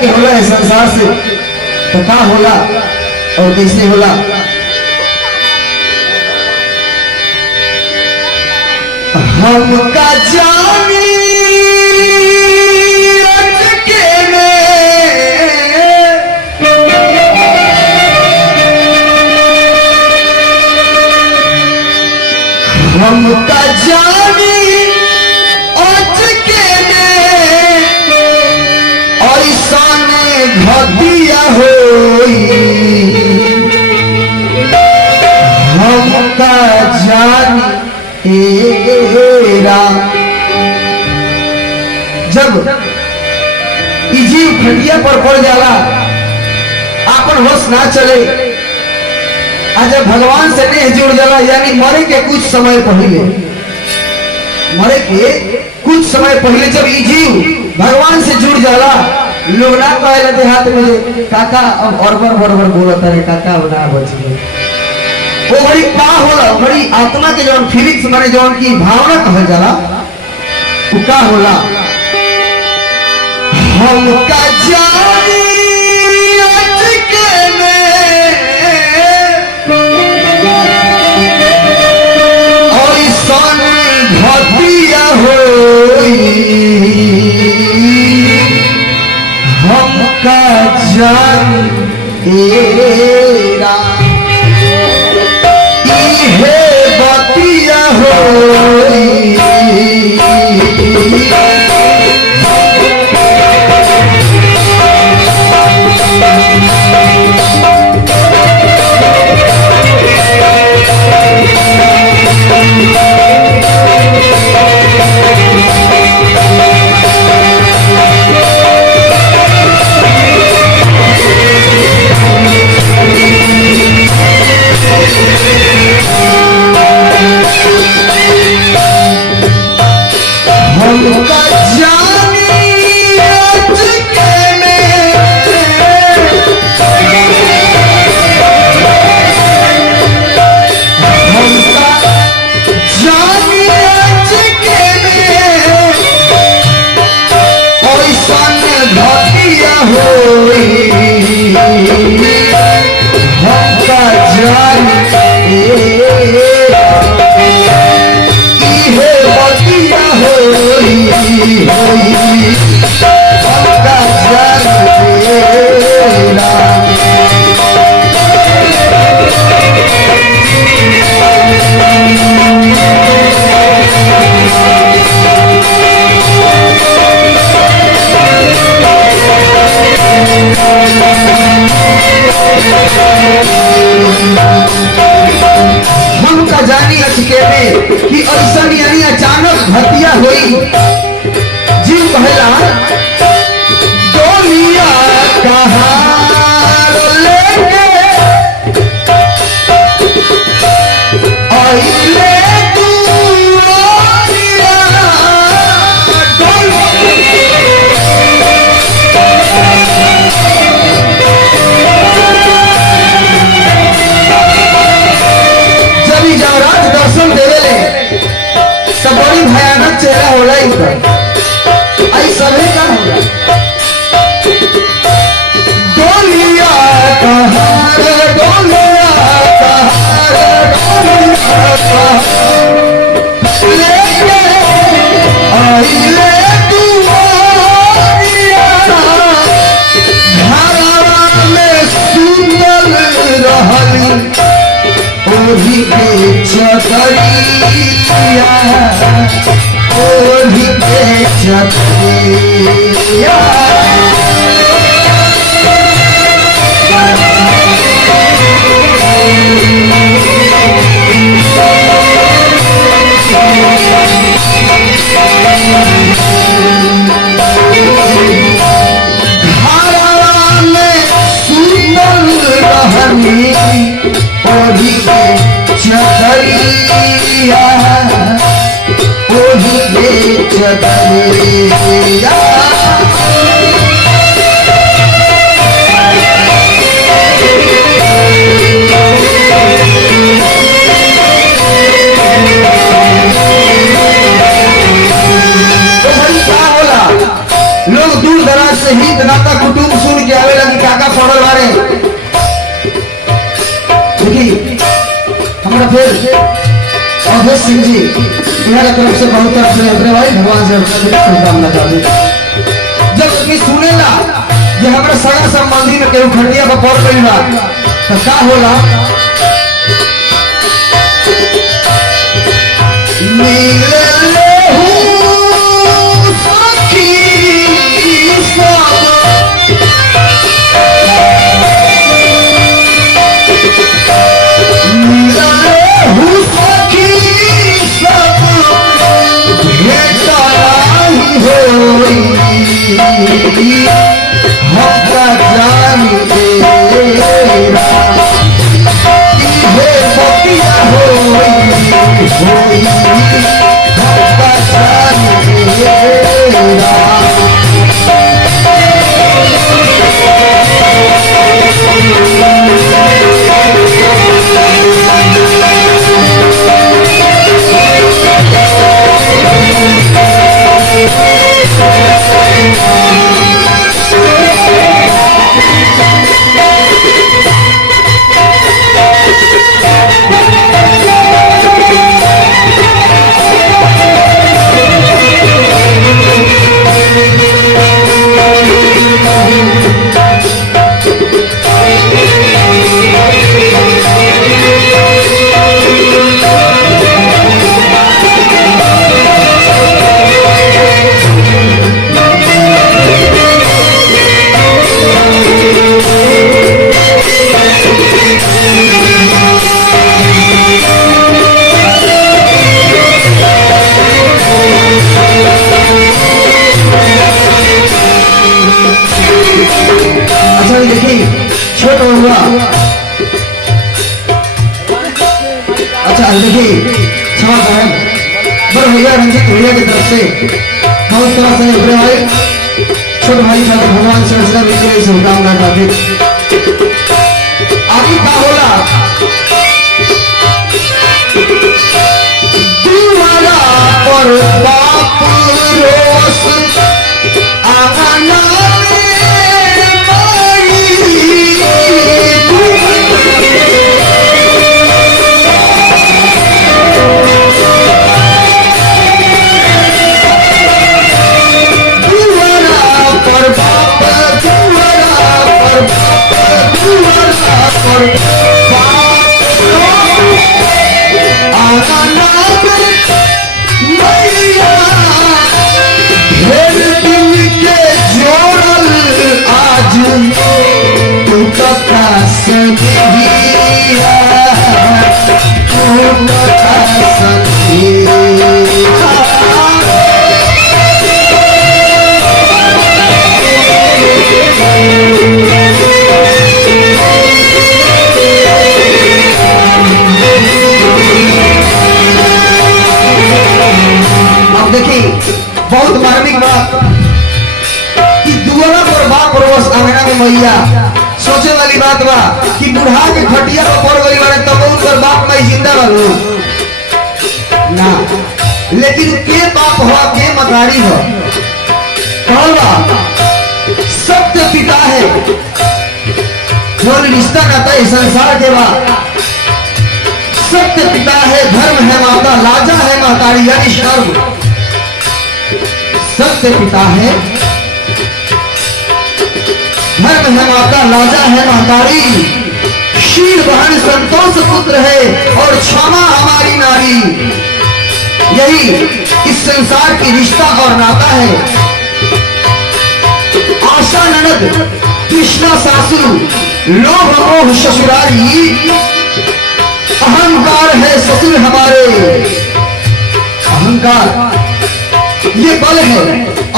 के होला है संसार से तो का होला और कैसे होला। हमका जानी अटके हमका जानी अटके ऐसा घटिया होई। हमका जानी तेरा जब जीव खटिया पर पड़ जाला आपन होश ना चले जब भगवान से नेह जुड़ जाला यानी मरे के कुछ समय पहले मरे के कुछ समय पहले जब ई जीव भगवान से जुड़ जाला लोग ना कहला देहात में काका अब औरबर बरबर बोलता है काका ना बच गए। वो बड़ी का होला बड़ी आत्मा के जौन फीलिंग्स माने जौन की भावना कहल जाला वो का होला। हमका जानी अटके ऐसन घटिया होई। हमका जानी तेरा हे बतिया होई। हमका जानी अटके हमका जानी अटके ऐसन घटिया होई। हमका जानी बतिया होई हमका जानी तेरा। हमका जानी अटके कि ऐसा यानी अचानक घटिया हुई। जीव कहला डोलिया कहार लेके आइले दुआरिया जब जवराज दर्शन देवे सब बड़ी भयानक चेहरा होला इनका आई सभी का होला। डोलिया कहार डोलिया कहार डोलिया कहार लेके आइले दुआरिया घरवा में सुतल रहली ओढ़ी के चदरिया ओढ़ी के चदरिया। घरवा में सुतल रहली ओढ़ी के चदरिया ओढ़ी के चदरिया। लोग दूर दराज से से हित नाता कुटुंब सुन के आवे लगी काका पड़ल बारे। देखिए हमारा फिर अवधेश सिंह जी इन्होंने तरफ से बहुत तरफ से अपने भाई भगवान से शुभकामना चाहते। जब कि सुनेला ये हमारे सगा संबंधी में केहू खटिया पर पड़ गई बा तो का होला मिले देखिए क्षमा करें बड़ भैया रंजित भैया की तरफ से बहुत तरह से बड़े भाई छोटे भाई ठाकुर भगवान से रचना भी के शुभकामना चाहते। आगे का होला दीवाना पर बाप रोस आना बहुत मार्मिक बात कि दुआरा पर बाप रोस आंगना में मैया सोचे वाली बात बा कि बुढ़ा के खटिया पर पड़ गई बारे तब उनकर बाप माई जिंदा रहू ना, लेकिन के बाप हो के मतारी हो कहल बा सत्य पिता है जो रिश्ता नाता इस संसार के बा। सत्य पिता है, धर्म है माता, लाजा है महतारी यानी शर्म। सत्य पिता है, धर्म है माता, लाजा है महतारी, शील बहन संतोष पुत्र है और क्षमा हमारी नारी। यही इस संसार की रिश्ता और नाता है। आशा ननद, कृष्णा सासू, लोभ मोह ससुरारी, अहंकार है ससुर हमारे। अहंकार ये बल है,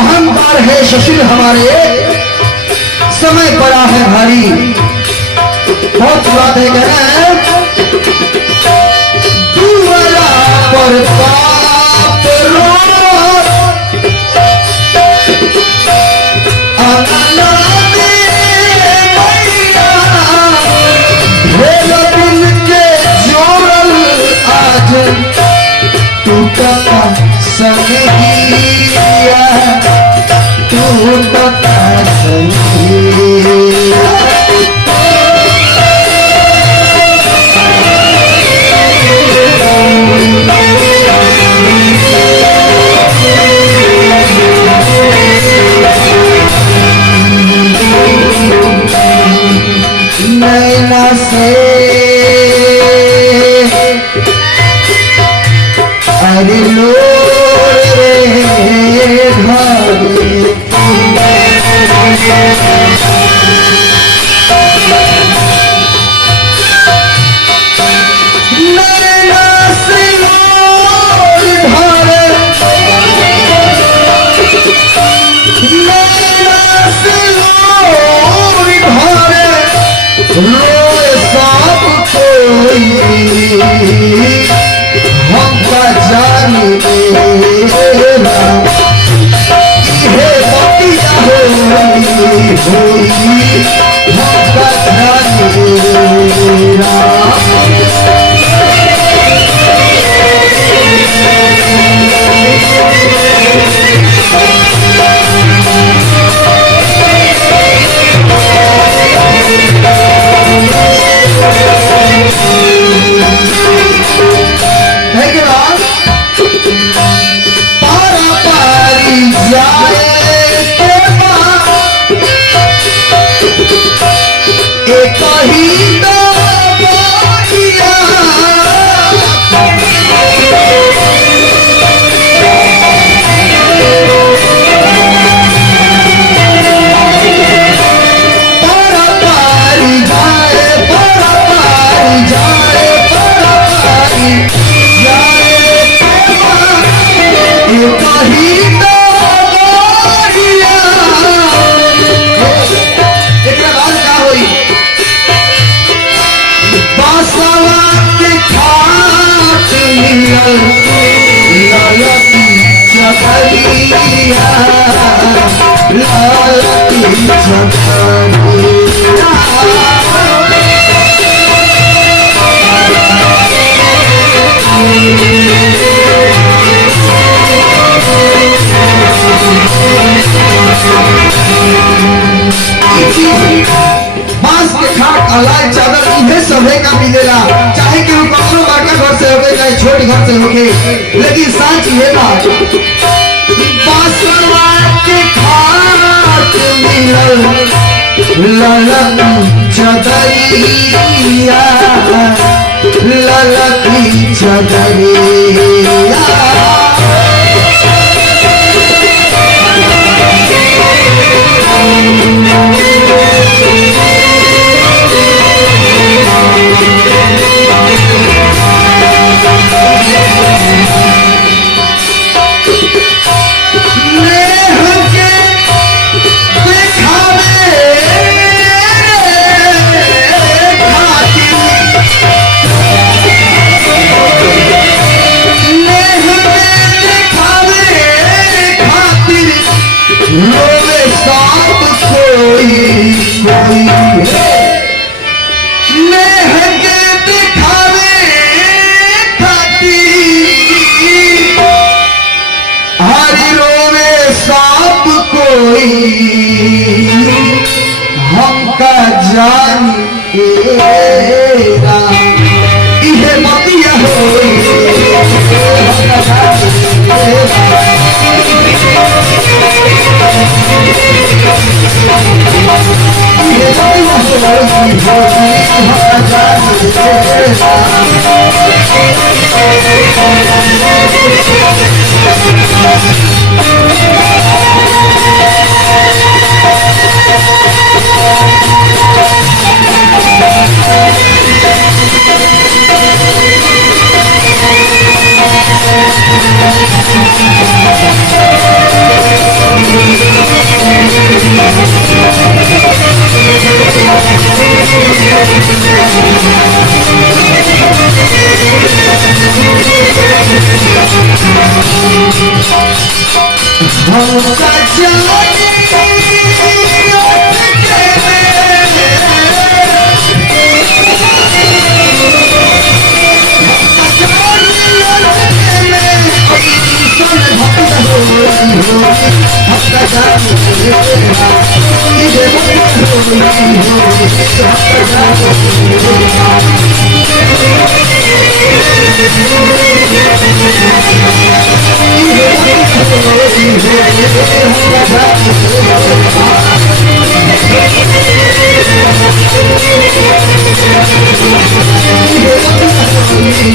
अहंकार है ससुर हमारे, समय पड़ा है भारी। बहुत बात है कहना दुआरा पर बाप रोस अंगना में मैया भेल दिल के जोड़ल आज टूटता संगिया टूटता से अरे लो रे घरे हमका जाने हमका चादर इन्हें सभे का मिलेला, चाहे कि कौनो बड़का घर से होके चाहे छोट घर से होके, लेकिन सच ये बात बासवा के खाट मिलल ललकी चदरिया ललकी चदरिया हमका जानिएगा इहे मतिया Thank you. हो